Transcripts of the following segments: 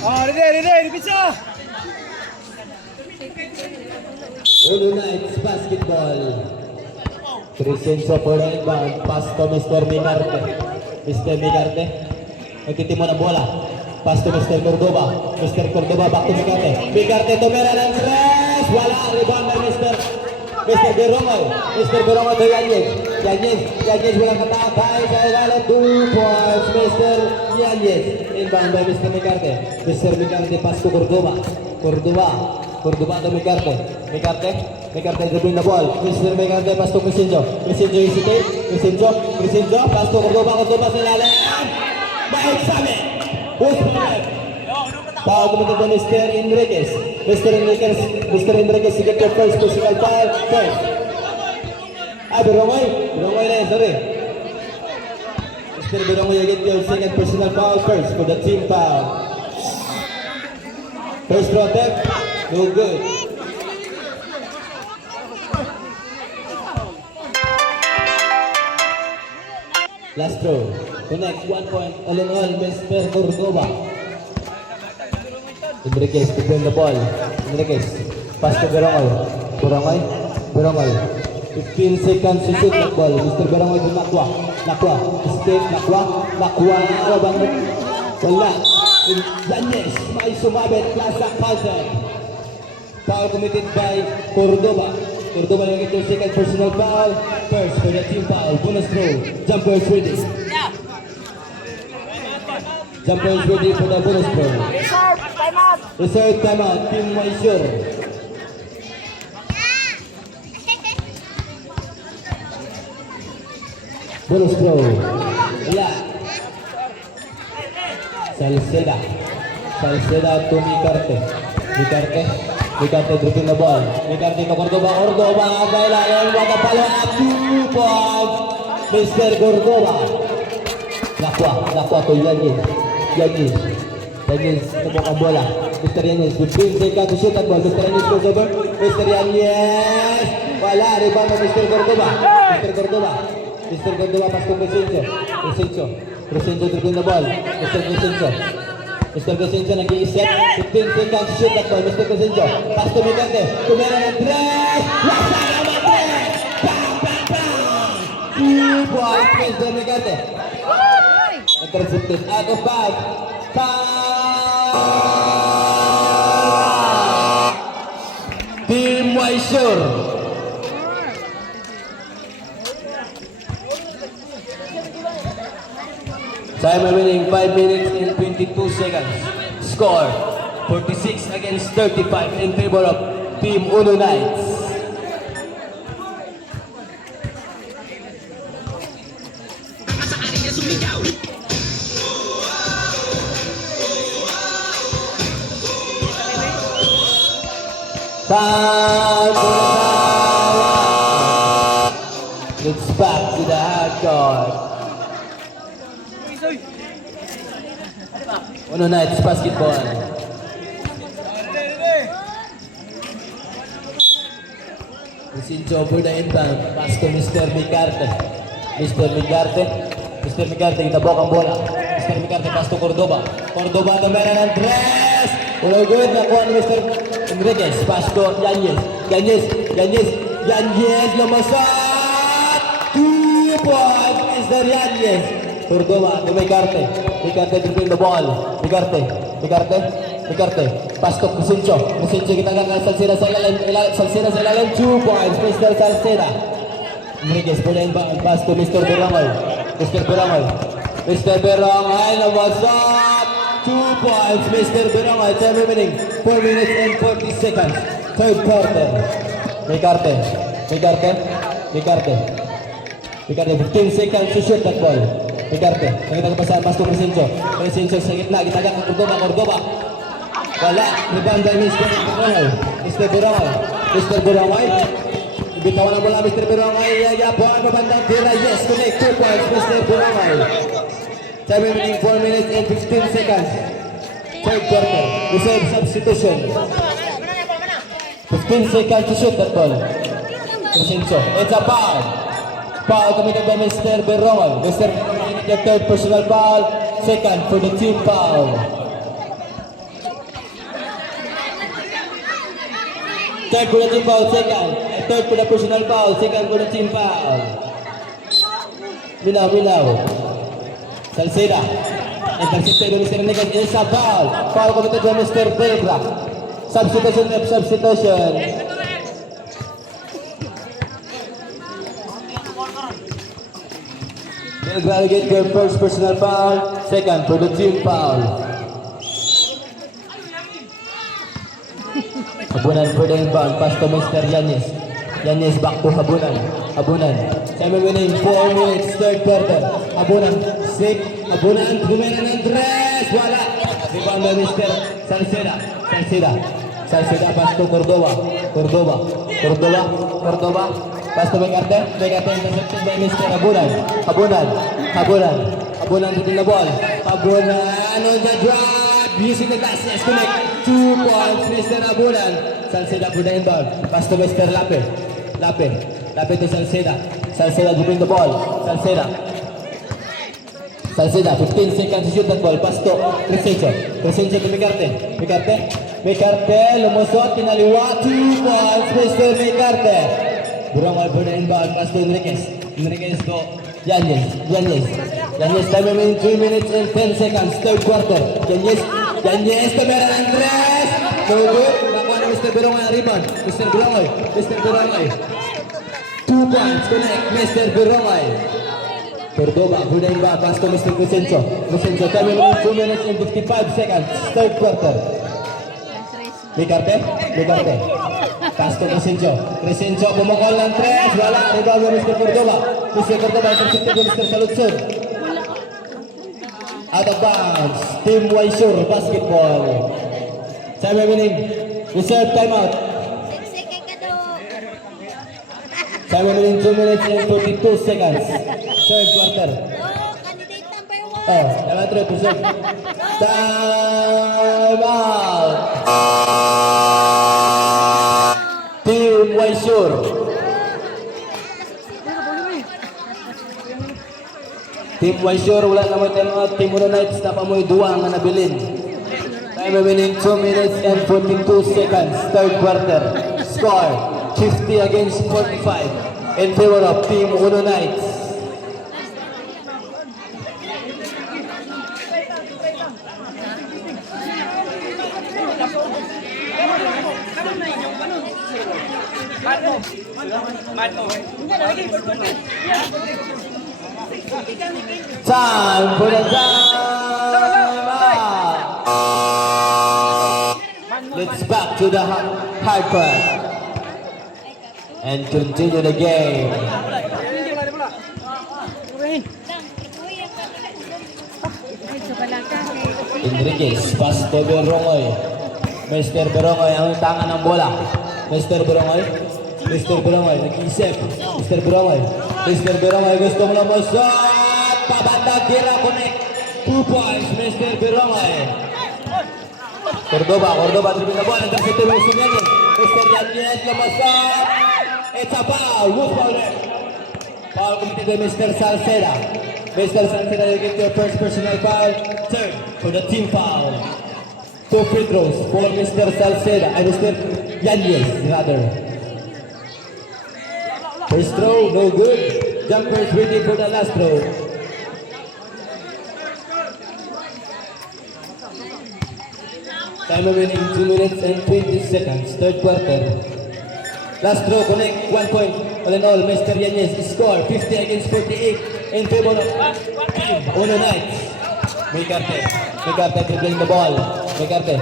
Ready, pizza! Uno Knights basketball. Crescenzo for the inbound. Pass to Mr. Migarte. Mr. Migarte. Nagtitimo ng bola. Pass to Mr. Cordoba. Mr. Cordoba back to Migarte. Migarte tumira ng tres. Wala. Rebound by Mr. Berongol. Mr. Berongol to Yanez. Yanez walang katakay sa ilalim. 2 points. Mr. Yanez. Inbound by Mr. Migarte. Mr. Migarte pass to Cordoba. Cordoba to Migarte. Migarte dribbling the ball. Mr. Migarte pass to Crescenzo. Crescenzo hesitate. Crescenzo pass to Cordoba sa ilalim. Baik Sami. Foul committed by Mr. Enriquez. Mr. Enriquez, you get your first personal foul first. Berongol na yun, sorry. Mr. Berongol, you get your second personal foul first for the team foul. First protect, no good. Last throw. Connect 1 point. All Mr. Cordoba. Enriquez to win the ball. Enriquez. Pass to Berongol. Berongol. 15 seconds to shoot the ball. Mr. Berongol to Nakwa. Step Nakwa. Wala. Yanez. May sumabit. Classic Palter. Foul committed by Cordoba. Cordoba will get their second personal foul. First for the team foul. Bonus throw. Jumpers ready. Jumpers ready for the bonus throw. Reserve timeout. Team Mysore. Bonus throw. Wala. Salceda to Migarte dribbling the ball. Migarte to Cordoba. Kailangan wag ang follow up. 2 points. Mr. Cordoba. Nakwa to Yanez. Tumok ang bola. Mr. Yanez. 15 seconds to shoot at ball. Mr. Yanez goes over. Mr. Yanez. Wala. Rebound ng Mr. Cordoba. Mr. Cordoba pass to Crescenzo dribbling the ball. Mr. Crescenzo nag-i-set. 15 seconds to shoot at ball. Mr. Crescenzo. Pass to Migarte. Tumira ng tres. Wasa naman tres. Bang! 2 points. Mr. Migarte. Intercepted out of bounds. Team Mysore. Time remaining 5 minutes and 22 seconds. Score 46 against 35 in favor of Team Uno Knights. Time for the foul. It's back to the half court. Uno Knights basketball. Crescenzo for the inbound. Pass to Mr. Migarte. Mr. Migarte, itabok ang bola. Mr. Migarte pass to Cordoba. Cordoba na meron ng tres. Wala good. Nakuha ni Mr. Enriquez. Pass to Yanez. Lumasat. 2 points. Mr. Yanez. Cordoba to Migarte dribbling the ball. Migarte. Pass to Crescenzo kita akan Salceda sa ilalim. 2 points. Mr. Salceda. Enriquez for the inbound. Pass to Mr. Berongol. Lumasat. 2 points. Mr. Berongol. Time remaining 4 minutes and 40 seconds. Third quarter. Migarte. 15 seconds to shoot that ball. Migarte. Nakita ko pa sa pass to Crescenzo sa gitna. Gitagan ng Cordoba. Wala. Rebound by Mr. Berongol. Bitawan ang bola Mr. Berongol. Yayapuan pa bandang tira. Yes, connect 2 points. Mr. Berongol. Time remaining 4 minutes and 15 seconds. Third quarter. Reserve substitution. 15 seconds to shoot that ball. Crescenzo. It's a foul. Foul committed by Mr. Berongol. Mr. Berongol, the third personal foul. Second for the team foul. Third for the team foul, second. Third for the personal foul, second for the team foul. Minaw. Salceda. Intercepted by Mr. Nigan. Is a foul. Foul committed by Mr. Pedra. Substitution. Belgrado get their first personal foul, second for the team foul. Habunan for the inbound, pass to Mr. Yanis. Yanis back to Habunan. Time winning 4 minutes, third quarter. Habunan, 6. Habunan, Gumeran Andres. Wala. Rebound by Mr. Salceda, pass to Cordova. Pass to Megarte intercepted by Mr. Habunan to the ball. Habunan on the drop. Using the glass, yes, connect. 2 points, Mr. Habunan. Salceda for the inbound. Pass to Mr. Lape to Salceda dribbling the ball. Salceda, 15 seconds to shoot that ball. Pass to Crescencio to Megarte, lumusot, kinaliwa. 2 points, Mr. Megarte. Burangol for the inbound. Pass to Enriquez to Yanis, time remaining 3 minutes and 10 seconds, third quarter. Yanis to Meran Andres. No good. Nakuha ni Mr. Berongay ang rebound. Mr. Berongay. 2 points, connect, Mr. Berongay. Cordova, good inbound, pass to Mr. Crescencio, time remaining 2 minutes and 55 seconds, third quarter. Megarte. Pass to Crescencio, bumukol ng 3, wala, rebound by Mr. Cordova, intercepted by Mr. Saludson. Out of bounds, Team Waisur basketball. Time remaining, reserve timeout. Time remaining 2 minutes and 42 seconds, third quarter. Reserve. Time out. Team Waisur. Team Waisur, wala naman tayo. Team Uno Knights, napamoy duwa nga nabilin. Time remaining 2 minutes and 42 seconds, third quarter. Score 50 against 45 in favor of Team Uno Knights. Time for the timeout. Let's back to the hard part and continue the game. Enriquez, pass to Berongay. Mr. Berongay ang tangan ng bola. Mr. Berongay, nag-isip. Mr. Berongay gusto mo lumusot. Pabanda, tira, connect. 2 points, Mr. Berongay. Cordova, dribbling the ball. Intercepted by Mr. Yanis. Mr. Yanis, lumusot. It's a foul. Who's foul there? Foul committed by Mr. Salceda. Mr. Salceda, you get your first personal foul. Third for the team foul. 2 free throws for Mr. Salceda. Mr. Yanis, rather. First throw, no good. Jumpers waiting for the last throw. Time remaining 2 minutes and 20 seconds, third quarter. Last throw, connect, 1 point. All in all, Mr. Yanis score 50 against 48 in favor of Team Uno Knights. Megarte dribbling the ball. Megarte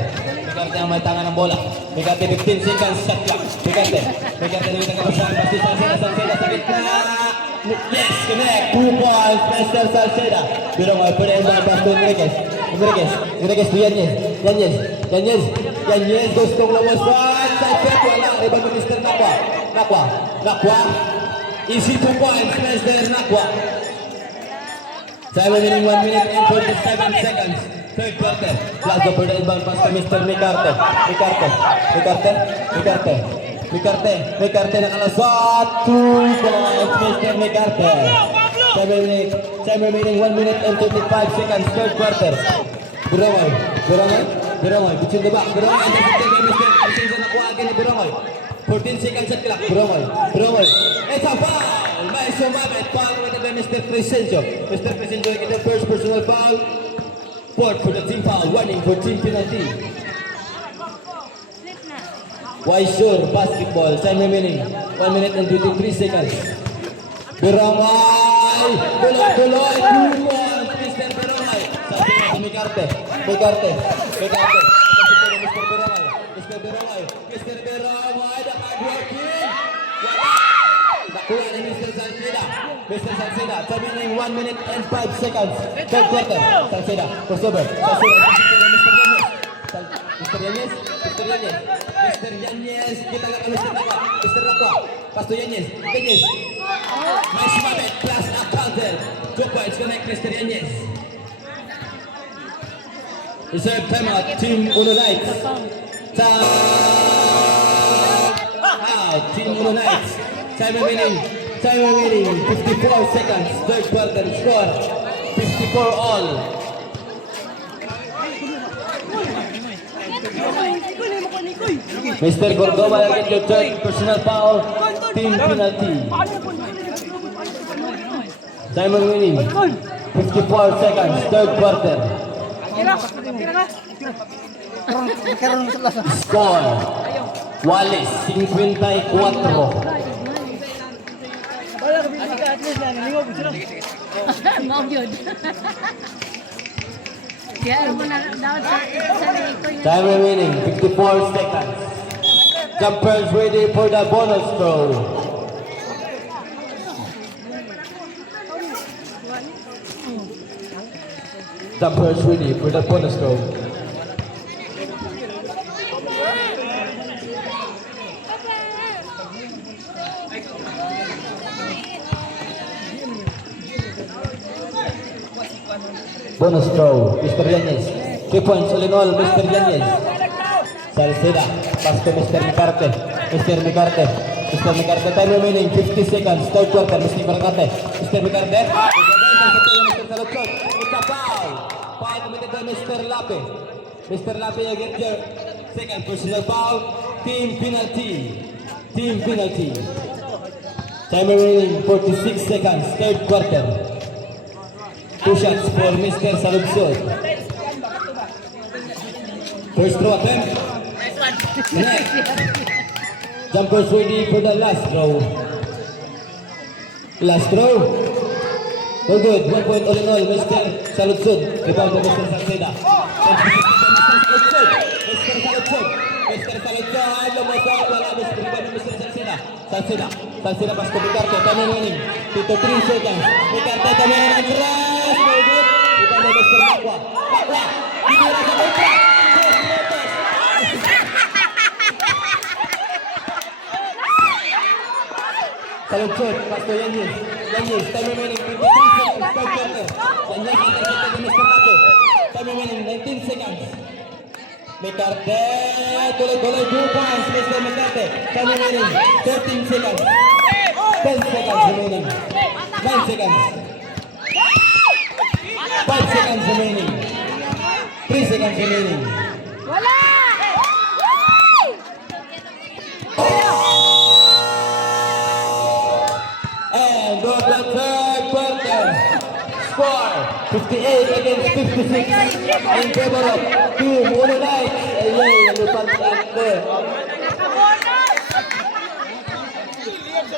ang may tangan ng bola. Megarte 15 seconds, shot clock. Megarte nang nagkapasahan. Pasti Salceda sa gitna. Yes, connect. 2 points, Mr. Salceda. Pero may pwede ang pass to Enriquez to Yanis gustong lumusot. Salceda, wala. Rebound to Mr. Nakwa. Easy 2 points, Mr. Nakwa. Time remaining 1 minute and 47 seconds. Third quarter. Plaza for the inbound pass to Mr. Megarte nakalasot. 2 points, Mr. Megarte. Time remaining 1 minute and 25 seconds. Third quarter. Berongay. Between the back. Berongay. Intercepted by Mr. Crescencio. Nakuha again ni Berongay. 14 seconds at clock. Bromoy. It's a foul. Nice moment. Foul committed by Mr. Crescencio. Mr. Crescencio getting the first personal foul. Fourth for the team foul. Warning for team penalty. Sure basketball. Time remaining. 1 minute and 23 seconds. Berangay. Tuloy. 2 points. Mr. Berangay. Sabi na si Migarte. Mr. Berangay. The hard working. Nakuha ni Mr. Salceda. Time remaining 1 minute and 5 seconds. Third quarter. Salceda. Crossover. Mr. Yanez. Kita lihat Mr. Rakwa. Pasto Yanez. Nice moment. Plus a counter. 2 points connect Mr. Yanez. Reserve timeout. Team Uno Knights. Time out. Team Uno Knights. Time remaining 54 seconds. Third quarter score 54 all. Mr. Cordoba again your third personal foul. Team penalty. Time remaining 54 seconds. Third quarter. Score Wallace 54. Mau yun. Kaya mo na daw sa ko yun. Time remaining 54 seconds. Jumpers ready for the bonus throw. Jumpers ready for the bonus throw. Bonus throw, Mr. Yanez. 3 points all in all, Mr. Yanez. Salceda, pass to Mr. Migarte. Time remaining 50 seconds. Third quarter, Mr. Migarte. Mr. Saludson. It's a foul. Foul committed by Mr. Lape. Mr. Lape again your second personal foul. Team penalty. Time remaining 46 seconds. Third quarter. 2 shots for Mr. Saludson. First throw attempt. Next. Jumpers ready for the last throw. Oh good. 1 point all in all, Mr. Saludson. Rebound to Mr. Salceda. Mr. Saludson. Lumusot. Wala Mr. Salceda. Salceda pass to Migarte. Time remaining 53 seconds. Migarte time remaining. Crash. No good. Rebound to Mr. Makwa. Dinira sa kontra. Saludson, pass to Yanez, time remaining 53 seconds, third quarter. Yanez, intercepted by Mr. Lape. Time remaining 19 seconds. Migarte, tuloy 2 points, Mr. Migarte. Time remaining 13 seconds. 10 seconds remaining. 9 seconds. 5 seconds remaining. 3 seconds remaining. Wala! And go to the third quarter. Score 58 against 56 in favor of Team Uno Knights. Ayun, lupan sa